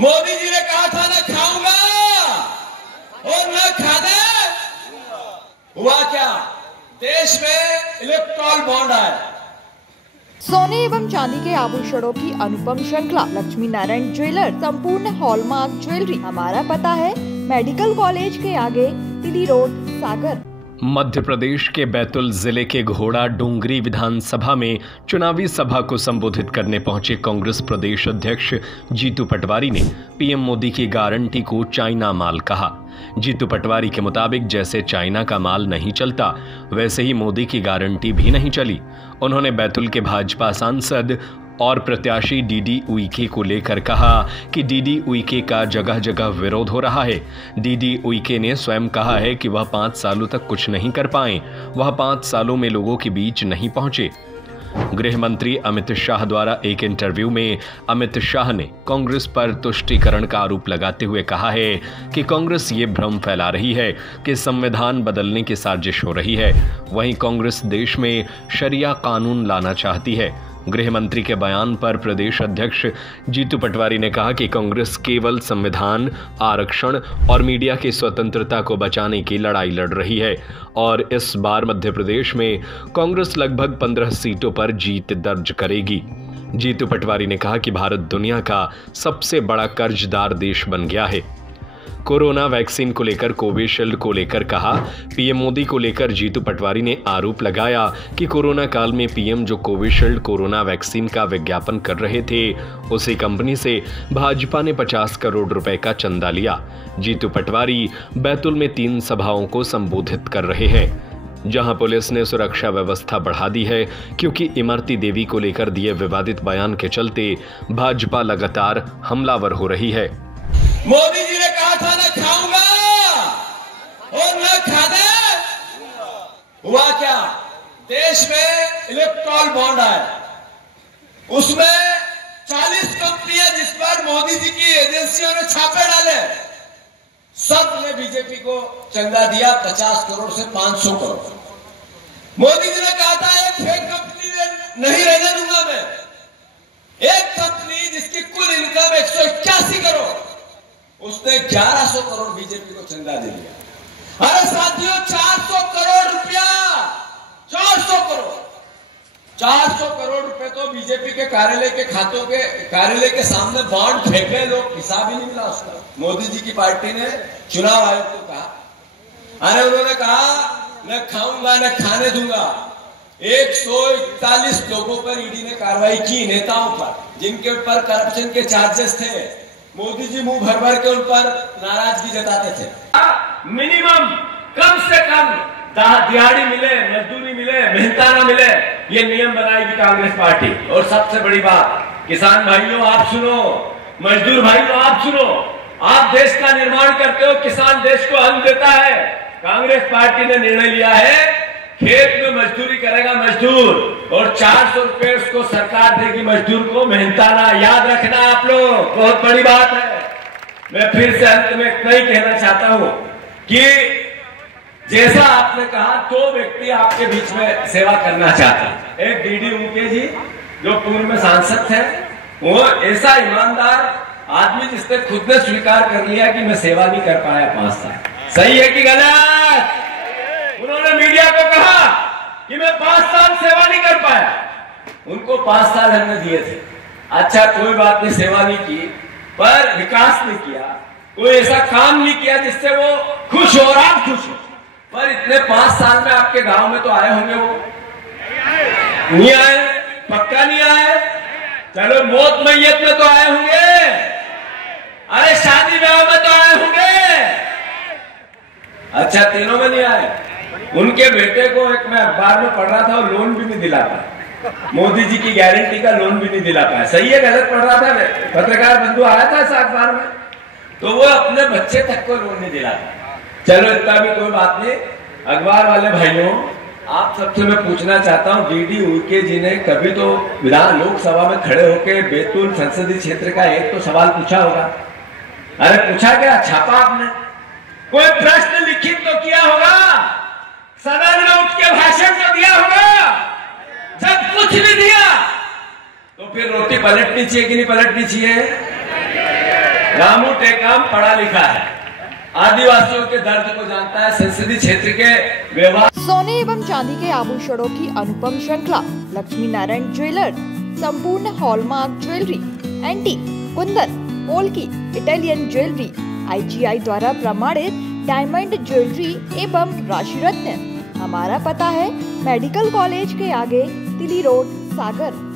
मोदी जी ने कहा था न खाऊंगा और न खाने, हुआ क्या? देश में इलेक्ट्रॉल बॉन्ड आया। सोने एवं चांदी के आभूषणों की अनुपम श्रृंखला लक्ष्मी नारायण ज्वेलर संपूर्ण हॉलमार्क ज्वेलरी। हमारा पता है मेडिकल कॉलेज के आगे, तिली रोड, सागर। मध्य प्रदेश के बैतूल जिले के घोड़ा डोंगरी विधानसभा में चुनावी सभा को संबोधित करने पहुंचे कांग्रेस प्रदेश अध्यक्ष जीतू पटवारी ने पीएम मोदी की गारंटी को चाइना माल कहा। जीतू पटवारी के मुताबिक जैसे चाइना का माल नहीं चलता, वैसे ही मोदी की गारंटी भी नहीं चली। उन्होंने बैतूल के भाजपा सांसद और प्रत्याशी डीडी उइके को लेकर कहा कि डीडी उइके का जगह जगह विरोध हो रहा है। डीडी उइके ने स्वयं कहा है कि वह 5 सालों तक कुछ नहीं कर पाए, वह 5 सालों में लोगों के बीच नहीं पहुंचे। गृह मंत्री अमित शाह द्वारा एक इंटरव्यू में अमित शाह ने कांग्रेस पर तुष्टीकरण का आरोप लगाते हुए कहा है कि कांग्रेस ये भ्रम फैला रही है कि संविधान बदलने की साजिश हो रही है। वहीं कांग्रेस देश में शरिया कानून लाना चाहती है। गृह मंत्री के बयान पर प्रदेश अध्यक्ष जीतू पटवारी ने कहा कि कांग्रेस केवल संविधान, आरक्षण और मीडिया की स्वतंत्रता को बचाने की लड़ाई लड़ रही है और इस बार मध्य प्रदेश में कांग्रेस लगभग 15 सीटों पर जीत दर्ज करेगी। जीतू पटवारी ने कहा कि भारत दुनिया का सबसे बड़ा कर्जदार देश बन गया है। कोरोना वैक्सीन को लेकर, कोविशील्ड को लेकर कहा। पीएम मोदी को लेकर जीतू पटवारी ने आरोप लगाया कि कोरोना काल में पीएम जो कोविशील्ड कोरोना वैक्सीन का विज्ञापन कर रहे थे, उसी कंपनी से भाजपा ने 50 करोड़ रुपए का चंदा लिया। जीतू पटवारी बैतूल में 3 सभाओं को संबोधित कर रहे हैं, जहां पुलिस ने सुरक्षा व्यवस्था बढ़ा दी है क्योंकि इमरती देवी को लेकर दिए विवादित बयान के चलते भाजपा लगातार हमलावर हो रही है। मोदी जी ने कहा था न खाऊंगा और न खाने, हुआ क्या? देश में इलेक्ट्रॉल बॉन्ड आया। उसमें 40 कंपनियां जिस पर मोदी जी की एजेंसियों ने छापे डाले, सब ने बीजेपी को चंदा दिया 50 करोड़ से 500 करोड़। मोदी जी ने कहा था एक फेक कंपनी नहीं रहने दूंगा मैं। एक कंपनी जिसकी कुल इनकम 181 करोड़, उसने 1100 करोड़ बीजेपी को चंदा दे दिया। अरे साथियों, 400 करोड़ रुपया, 400 करोड़ रुपए तो बीजेपी के कार्यालय के सामने बॉन्ड फेंके लोग, हिसाब ही नहीं मिला उसका। मोदी जी की पार्टी ने चुनाव आयोग को कहा, अरे उन्होंने कहा न खाऊंगा न खाने दूंगा। 141 लोगों पर ईडी ने कार्रवाई की, नेताओं पर, जिनके ऊपर करप्शन के चार्जेस थे। मोदी जी मुंह भर भर के उन पर नाराजगी जताते थे। मिनिमम, कम से कम दिहाड़ी मिले, मजदूरी मिले, मेहनताना मिले, ये नियम बनाएगी कांग्रेस पार्टी। और सबसे बड़ी बात, किसान भाइयों आप सुनो, मजदूर भाइयों आप सुनो, आप देश का निर्माण करते हो, किसान देश को अन्न देता है। कांग्रेस पार्टी ने निर्णय लिया है खेत में मजदूरी करेगा मजदूर, और 400 रुपए उसको सरकार देगी मजदूर को, मेहनताना। याद रखना आप लोग, बहुत बड़ी बात है। मैं फिर से अंत में इतना ही कहना चाहता हूं कि जैसा आपने कहा, 2 व्यक्ति आपके बीच में सेवा करना चाहता है। एक डीडी उइके जी जो पूर्व में सांसद थे, वो ऐसा ईमानदार आदमी जिसने खुद ने स्वीकार कर लिया कि मैं सेवा नहीं कर पाया 5 साल। सही है कि गलत? उन्होंने मीडिया को कहा कि मैं 5 साल सेवा नहीं कर पाया। उनको 5 साल हमने दिए थे। अच्छा, कोई बात नहीं, सेवा नहीं की, पर विकास नहीं किया, कोई ऐसा काम नहीं किया जिससे वो खुश हो, और आप खुश हो। पर इतने 5 साल में आपके गांव में तो आए होंगे, वो नहीं आए, पक्का नहीं आए। चलो मौत मैयत में तो आए होंगे, अरे शादी ब्याह में तो आए होंगे। अच्छा, तीनों में नहीं आए। उनके बेटे को एक मैं अखबार में पढ़ रहा था, और लोन भी नहीं दिला पाया, मोदी जी की गारंटी का लोन भी नहीं दिला पाया। सही है गलत पढ़ रहा था, पत्रकार बंधु आया था इस अखबार में, तो वो अपने बच्चे तक को लोन नहीं दिला पाया। चलो इतना भी कोई बात नहीं। अखबार वाले भाइयों, आप सबसे मैं पूछना चाहता हूँ, डीडी उइके जी ने कभी तो विधान लोकसभा में खड़े होकर बैतूल संसदीय क्षेत्र का एक तो सवाल पूछा होगा? अरे पूछा क्या? छापा आपने? कोई प्रश्न लिखित तो किया होगा? सदन में उठ के भाषण तो दिया होगा? जब कुछ नहीं दिया तो फिर रोटी पलटनी चाहिए कि नहीं पलटनी चाहिए? रामू टेकाम पढ़ा लिखा है, आदिवासियों के दर्द को जानता है, संसदीय क्षेत्र के व्यवहार। सोने एवं चांदी के आभूषणों की अनुपम श्रृंखला लक्ष्मी नारायण ज्वेलर्स संपूर्ण hallmark jewellery, antique, Kundan, polki, Italian jewellery, IGI द्वारा प्रमाणित डायमंड ज्वेलरी एवं राशि रत्न। हमारा पता है मेडिकल कॉलेज के आगे, तिली रोड, सागर।